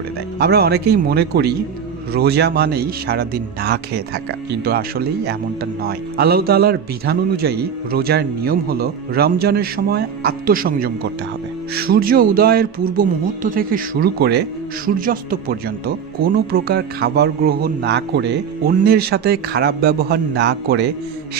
করে দেয়। আমরা অনেকেই মনে করি রোজা মানেই সারাদিন না খেয়ে থাকা, কিন্তু আসলেই এমনটা নয়। আল্লাহ তাআলার বিধান অনুযায়ী রোজার নিয়ম হলো রমজানের সময় আত্মসংযম করতে হবে। সূর্য উদয়ের পূর্ব মুহূর্ত থেকে শুরু করে সূর্যাস্ত পর্যন্ত কোনো প্রকার খাবার গ্রহণ না করে, অন্যের সাথে খারাপ ব্যবহার না করে,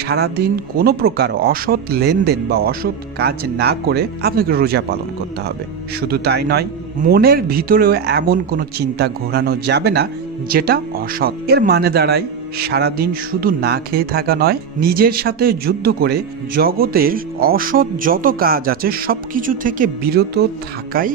সারাদিন কোনো প্রকার অসৎ লেনদেন বা অসৎ কাজ না করে আপনাকে রোজা পালন করতে হবে। শুধু তাই নয়, মনের ভিতরেও এমন কোনো চিন্তা ঘোরানো যাবে না যেটা অসৎ। এর মানে দাঁড়ায় সারাদিন শুধু না খেয়ে থাকা নয়, নিজের সাথে যুদ্ধ করে জগতের অসৎ যত কাজ আছে সবকিছু থেকে বিরত থাকাই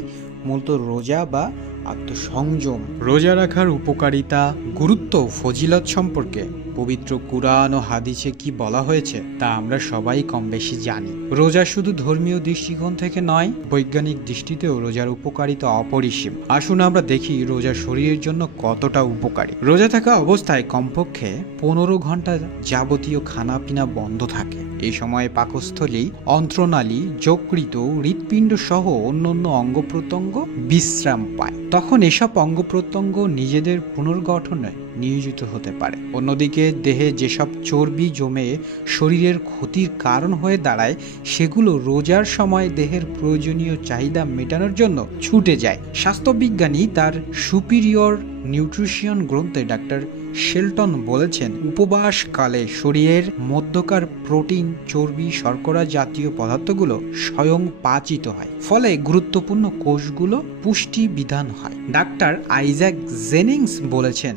মূলত রোজা বা আত্মসংযম। রোজা রাখার উপকারিতা, গুরুত্ব, ফজিলত সম্পর্কে পবিত্র কুরআন ও হাদিসে কি বলা হয়েছে তা আমরা সবাই কম বেশি জানি। রোজা শুধু ধর্মীয় দৃষ্টিকোণ থেকে নয়, বৈজ্ঞানিক দৃষ্টিতেও রোজার উপকারিতা অপরিসীম। আসুন আমরা দেখি রোজা শরীরের জন্য কতটা উপকারী। রোজা থাকা অবস্থায় কমপক্ষে 15 ঘন্টা যাবতীয় খানাপিনা বন্ধ থাকে। এই সময়ে পাকস্থলী, অন্ত্রনালী, যকৃত, হৃৎপিণ্ড সহ অন্যান্য অঙ্গ প্রত্যঙ্গ বিশ্রাম পায়। তখন এসব অঙ্গ প্রত্যঙ্গ নিজেদের পুনর্গঠনে নিয়োজিত হতে পারে। অন্যদিকে দেহে যেসব চর্বি জমে শরীরের ক্ষতির কারণ হয়ে দাঁড়ায়, সেগুলো রোজার সময় দেহের প্রয়োজনীয় চাহিদা মেটানোর জন্য ছুটে যায়। স্বাস্থ্যবিজ্ঞানী তার সুপিরিয়র নিউট্রিশন গ্রন্থে ডাক্তার শেলটন বলেছেন, উপবাসকালে শরীরের মধ্যকার প্রোটিন, চর্বি, শর্করা জাতীয় পদার্থগুলো স্বয়ং পাচিত হয়, ফলে গুরুত্বপূর্ণ কোষগুলো পুষ্টি বিধান হয়। ডাক্তার আইজ্যাক জেনিংস বলেছেন,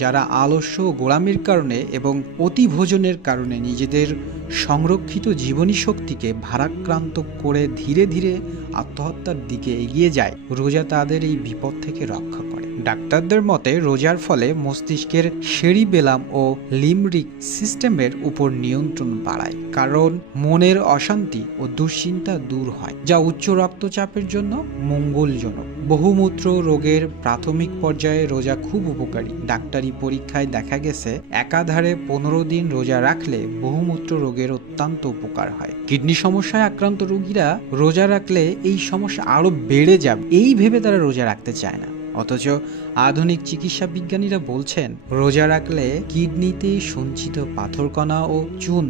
যারা আলস্য, গোলামির কারণে এবং অতিভোজনের কারণে নিজেদের সংরক্ষিত জীবনী শক্তিকে ভারাক্রান্ত করে ধীরে ধীরে আত্মহত্যার দিকে এগিয়ে যায়, রোজা তাদের এই বিপদ থেকে রক্ষা করে। ডাক্তারদের মতে রোজার ফলে মস্তিষ্কের সেরিবেলাম ও লিম্বিক সিস্টেমের উপর নিয়ন্ত্রণ বাড়ায়, কারণ মনের অশান্তি ও দুশ্চিন্তা দূর হয়, যা উচ্চ রক্তচাপের জন্য মঙ্গলজনক। বহুমূত্র রোগের প্রাথমিক পর্যায়ে রোজা খুব উপকারী। ডাক্তারি পরীক্ষায় দেখা গেছে একাধারে 15 দিন রোজা রাখলে বহুমূত্র রোগের অত্যন্ত উপকার হয়। কিডনি সমস্যায় আক্রান্ত রোগীরা রোজা রাখলে এই সমস্যা আরো বেড়ে যাবে, এই ভেবে তারা রোজা রাখতে চায় না। অথচ আধুনিক চিকিৎসা বিজ্ঞানীরা বলছেন, রোজা রাখলে কিডনিতে সঞ্চিত পাথরকণা ও চুন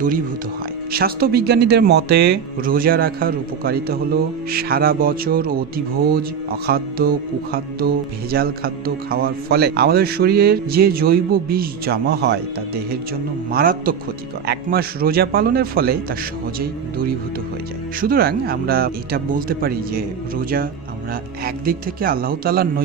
দূরীভূত হয়। স্বাস্থ্যবিজ্ঞানীদের মতে রোজা রাখার উপকারিতা হলো সারা বছর অতিভোজ, অখাদ্য, কুখাদ্য, ভেজাল খাদ্য খাওয়ার ফলে আমাদের শরীরের যে জৈব বিষ জমা হয় তা দেহের জন্য মারাত্মক ক্ষতিকর। 1 মাস রোজা পালনের ফলে তা সহজেই দূরীভূত হয়ে যায়। সুতরাং আমরা এটা বলতে পারি যে রোজা আমরা একদিক থেকে আল্লাহ তাআলার